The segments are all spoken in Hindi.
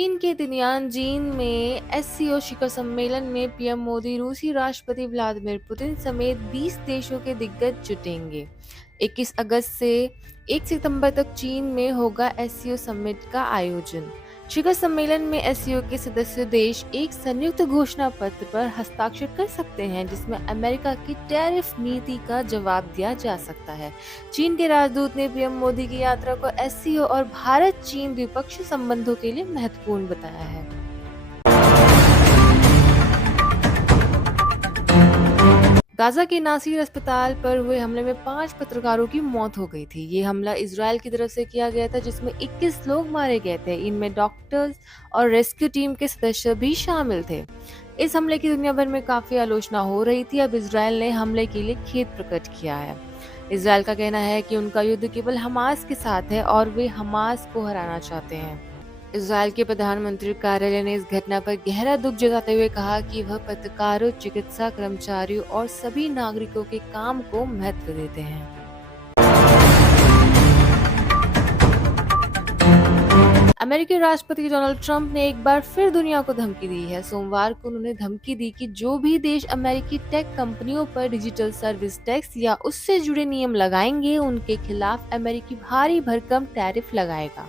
चीन के तिनयानजिन में एससीओ शिखर सम्मेलन में पीएम मोदी, रूसी राष्ट्रपति व्लादिमीर पुतिन समेत 20 देशों के दिग्गज जुटेंगे। 21 अगस्त से 1 सितंबर तक चीन में होगा एससीओ समिट का आयोजन। शिखर सम्मेलन में एससीओ के सदस्य देश एक संयुक्त घोषणा पत्र पर हस्ताक्षर कर सकते हैं, जिसमें अमेरिका की टैरिफ नीति का जवाब दिया जा सकता है। चीन के राजदूत ने पीएम मोदी की यात्रा को एससीओ और भारत चीन द्विपक्षीय संबंधों के लिए महत्वपूर्ण बताया है। गाजा के नासिर अस्पताल पर हुए हमले में 5 पत्रकारों की मौत हो गई थी। ये हमला इजरायल की तरफ से किया गया था, जिसमें 21 लोग मारे गए थे। इनमें डॉक्टर्स और रेस्क्यू टीम के सदस्य भी शामिल थे। इस हमले की दुनिया भर में काफी आलोचना हो रही थी। अब इजरायल ने हमले के लिए खेद प्रकट किया है। इजरायल का कहना है कि उनका युद्ध केवल हमास के साथ है और वे हमास को हराना चाहते हैं। इजरायल के प्रधानमंत्री कार्यालय ने इस घटना पर गहरा दुख जताते हुए कहा कि वह पत्रकारों, चिकित्सा कर्मचारियों और सभी नागरिकों के काम को महत्व देते हैं। अमेरिकी राष्ट्रपति डोनाल्ड ट्रंप ने एक बार फिर दुनिया को धमकी दी है। सोमवार को उन्होंने धमकी दी कि जो भी देश अमेरिकी टेक कंपनियों पर डिजिटल सर्विस टैक्स या उससे जुड़े नियम लगाएंगे, उनके खिलाफ अमेरिकी भारी भरकम टैरिफ लगाएगा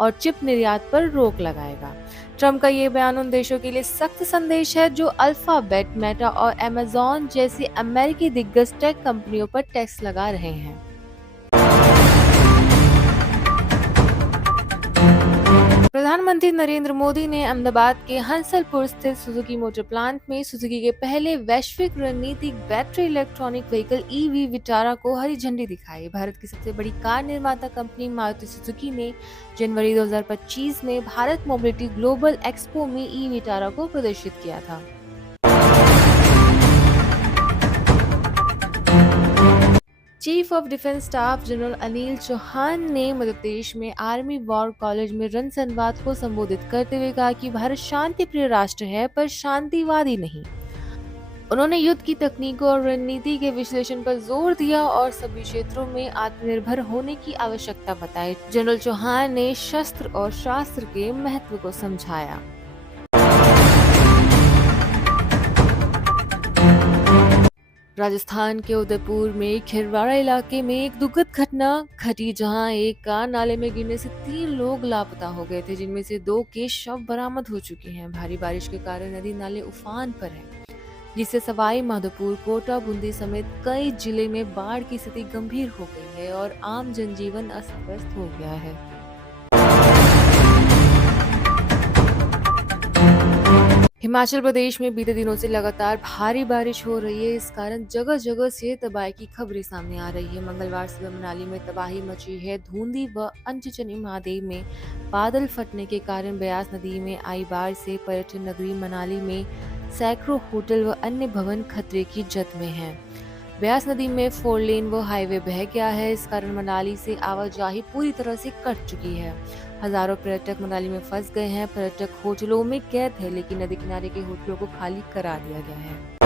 और चिप निर्यात पर रोक लगाएगा। ट्रंप का ये बयान उन देशों के लिए सख्त संदेश है जो अल्फाबेट, मेटा और अमेज़न जैसी अमेरिकी दिग्गज टेक कंपनियों पर टैक्स लगा रहे हैं। प्रधानमंत्री नरेंद्र मोदी ने अहमदाबाद के हंसलपुर स्थित सुजुकी मोटर प्लांट में सुजुकी के पहले वैश्विक रणनीतिक battery electronic vehicle EV Vitara को हरी झंडी दिखाई। भारत की सबसे बड़ी कार निर्माता कंपनी मारुति सुजुकी ने जनवरी 2025 में भारत मोबिलिटी ग्लोबल एक्सपो में ई विटारा को प्रदर्शित किया था। Chief of defence staff general Anil Chauhan ने मध्य प्रदेश में आर्मी वॉर कॉलेज में रन संवाद को संबोधित करते हुए कहा कि भारत शांति प्रिय राष्ट्र है, पर शांतिवादी नहीं। उन्होंने युद्ध की तकनीकों और रणनीति के विश्लेषण पर जोर दिया और सभी क्षेत्रों में आत्मनिर्भर होने की आवश्यकता बताई। जनरल चौहान ने शस्त्र और शास्त्र के महत्व को समझाया। राजस्थान के उदयपुर में खिरवाड़ा इलाके में एक दुखद घटना घटी, जहां एक कार नाले में गिरने से 3 लोग लापता हो गए थे, जिनमें से 2 के शव बरामद हो चुके हैं। भारी बारिश के कारण नदी नाले उफान पर हैं, जिससे सवाई माधोपुर, कोटा, बूंदी समेत कई जिले में बाढ़ की स्थिति गंभीर हो गई है और आम जनजीवन अस्त व्यस्त हो गया है। हिमाचल प्रदेश में बीते दिनों से लगातार भारी बारिश हो रही है। इस कारण जगह जगह से तबाही की खबरें सामने आ रही है। मंगलवार सुबह मनाली में तबाही मची है। धूंधी व अंचचनी महादेव में बादल फटने के कारण ब्यास नदी में आई बाढ़ से पर्यटन नगरी मनाली में सैकड़ों होटल व अन्य भवन खतरे की जद में हैं। ब्यास नदी में 4 लेन व हाईवे बह गया है। इस कारण मनाली से आवाजाही पूरी तरह से कट चुकी है। हजारों पर्यटक मनाली में फंस गए हैं। पर्यटक होटलों में कैद है, लेकिन नदी किनारे के होटलों को खाली करा दिया गया है।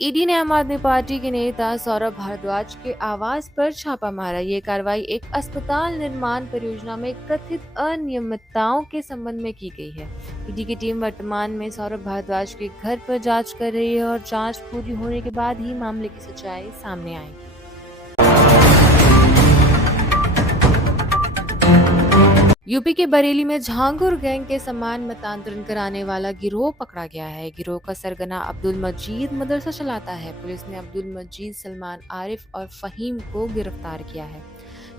ईडी ने आम आदमी पार्टी के नेता सौरभ भारद्वाज के आवास पर छापा मारा। ये कार्रवाई एक अस्पताल निर्माण परियोजना में कथित अनियमितताओं के संबंध में की गई है। ईडी की टीम वर्तमान में सौरभ भारद्वाज के घर पर जांच कर रही है और जांच पूरी होने के बाद ही मामले की सच्चाई सामने आएगी। यूपी के बरेली में झांगुर गैंग के सामान मतांतरण कराने वाला गिरोह पकड़ा गया है। गिरोह का सरगना अब्दुल मजीद मदरसा चलाता है। पुलिस ने अब्दुल मजीद, सलमान, आरिफ और फहीम को गिरफ्तार किया है।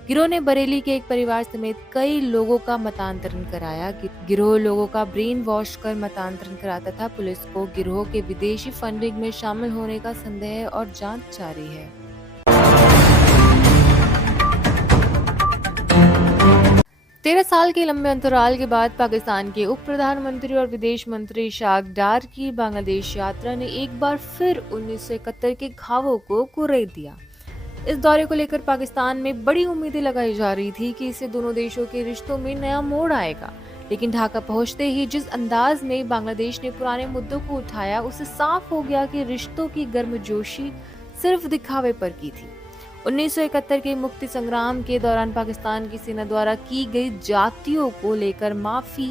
गिरोह ने बरेली के एक परिवार समेत कई लोगों का मतांतरण कराया। गिरोह लोगों का ब्रेन वॉश कर मतांतरण कराता था। पुलिस को गिरोह के विदेशी फंडिंग में शामिल होने का संदेह है और जांच जारी है। 13 साल के लंबे अंतराल के बाद पाकिस्तान के उप प्रधानमंत्री और विदेश मंत्री इशाक डार की बांग्लादेश यात्रा ने एक बार फिर 1971 के घावों को कुरेद दिया। इस दौरे को लेकर पाकिस्तान में बड़ी उम्मीदें लगाई जा रही थी कि इससे दोनों देशों के रिश्तों में नया मोड़ आएगा, लेकिन ढाका पहुंचते ही जिस अंदाज में बांग्लादेश ने पुराने मुद्दों को उठाया, उससे साफ हो गया कि रिश्तों की गर्मजोशी सिर्फ दिखावे पर की थी। 1971 के मुक्ति संग्राम के दौरान पाकिस्तान की सेना द्वारा की गई जातियों को लेकर माफी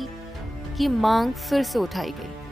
की मांग फिर से उठाई गई।